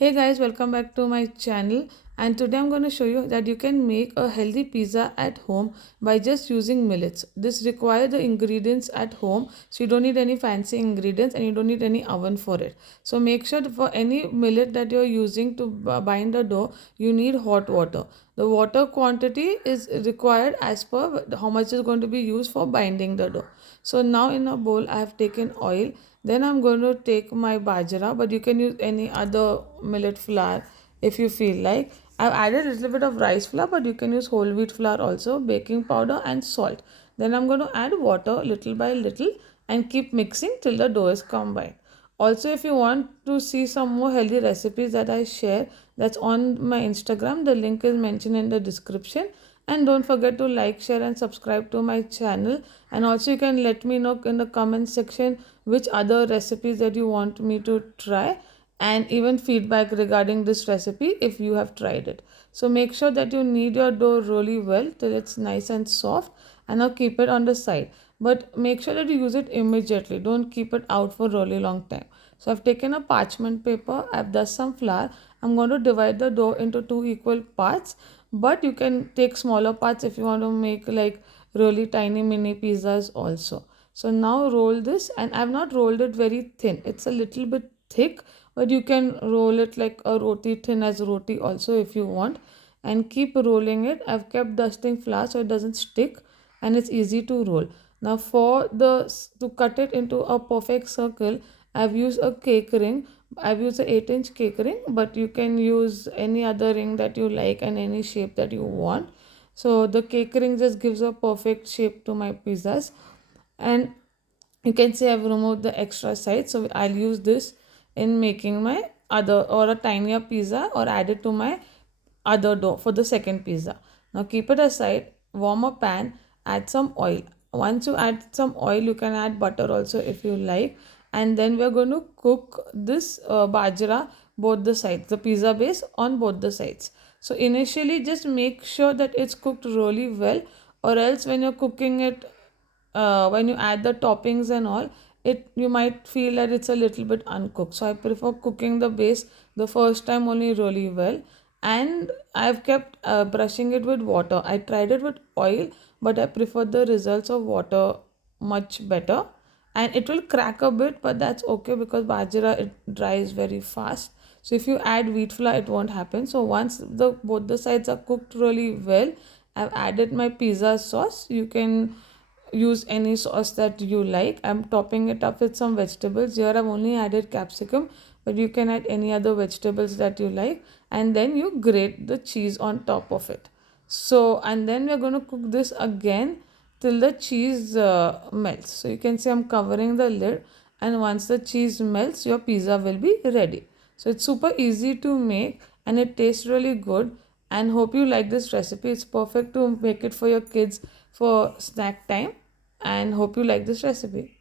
Hey guys, welcome back to my channel, and today I'm going to show you that you can make a healthy pizza at home by just using millets. This requires the ingredients at home, so you don't need any fancy ingredients and you don't need any oven for it. So make sure that for any millet that you're using to bind the dough, you need hot water. The water quantity is required as per how much is going to be used for binding the dough. So now in a bowl I have taken oil. Then I'm going to take my bajra, but you can use any other millet flour if you feel like. I've added a little bit of rice flour, but you can use whole wheat flour also, baking powder and salt. Then I'm going to add water little by little and keep mixing till the dough is combined. Also, if you want to see some more healthy recipes that I share, that's on my Instagram. The link is mentioned in the description. And don't forget to like, share and subscribe to my channel. And also you can let me know in the comment section which other recipes that you want me to try, and even feedback regarding this recipe if you have tried it. So make sure that you knead your dough really well till it's nice and soft, and now keep it on the side. But make sure that you use it immediately. Don't keep it out for a really long time. So I've taken a parchment paper, I've dust some flour. I'm going to divide the dough into two equal parts, but you can take smaller parts if you want to make like really tiny mini pizzas also. So now roll this, and I've not rolled it very thin. It's a little bit thick, but you can roll it like a roti, thin as roti also if you want, and keep rolling it. I've kept dusting flour so it doesn't stick and it's easy to roll. Now for the to cut it into a perfect circle, I've used a cake ring. I've used an 8-inch cake ring, but you can use any other ring that you like and any shape that you want. So the cake ring just gives a perfect shape to my pizzas. And you can see I've removed the extra side, so I'll use this in making my other or a tinier pizza, or add it to my other dough for the second pizza. Now keep it aside, warm a pan, add some oil. Once you add some oil, you can add butter also if you like. And then we're going to cook this bajra both the sides, the pizza base on both the sides. So initially just make sure that it's cooked really well, or else when you're cooking it, when you add the toppings and all, it you might feel that it's a little bit uncooked. So I prefer cooking the base the first time only really well. And I've kept brushing it with water. I tried it with oil, but I prefer the results of water much better. And it will crack a bit, but that's okay because bajra, it dries very fast. So if you add wheat flour, it won't happen. So once the both the sides are cooked really well, I've added my pizza sauce. You can use any sauce that you like. I'm topping it up with some vegetables. Here I've only added capsicum, but you can add any other vegetables that you like. And then you grate the cheese on top of it. So, and then we're going to cook this again till the cheese melts. So you can see I'm covering the lid, and once the cheese melts, your pizza will be ready. So it's super easy to make and it tastes really good. And hope you like this recipe. It's perfect to make it for your kids for snack time, and hope you like this recipe.